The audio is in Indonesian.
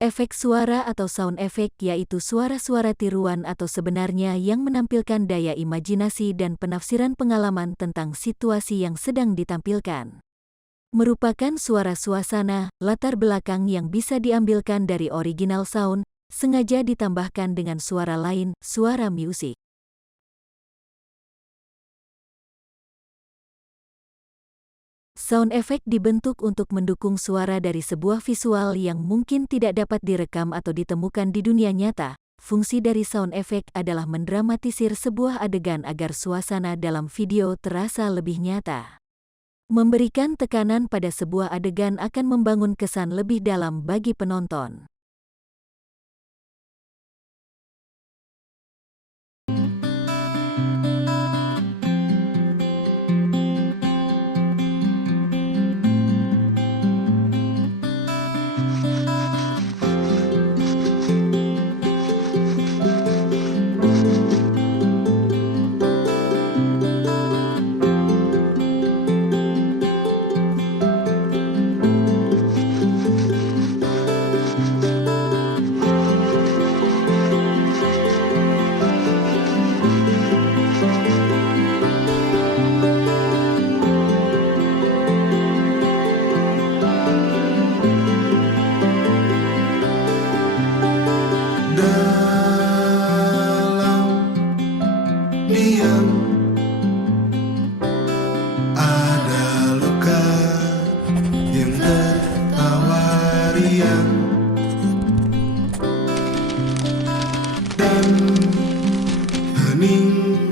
Efek suara atau sound effect yaitu suara-suara tiruan atau sebenarnya yang menampilkan daya imajinasi dan penafsiran pengalaman tentang situasi yang sedang ditampilkan. Merupakan suara suasana, latar belakang yang bisa diambilkan dari original sound, sengaja ditambahkan dengan suara lain, suara musik. Sound effect dibentuk untuk mendukung suara dari sebuah visual yang mungkin tidak dapat direkam atau ditemukan di dunia nyata. Fungsi dari sound effect adalah mendramatisir sebuah adegan agar suasana dalam video terasa lebih nyata. Memberikan tekanan pada sebuah adegan akan membangun kesan lebih dalam bagi penonton. Dalam diam ada luka yang tertawa riang dan hening.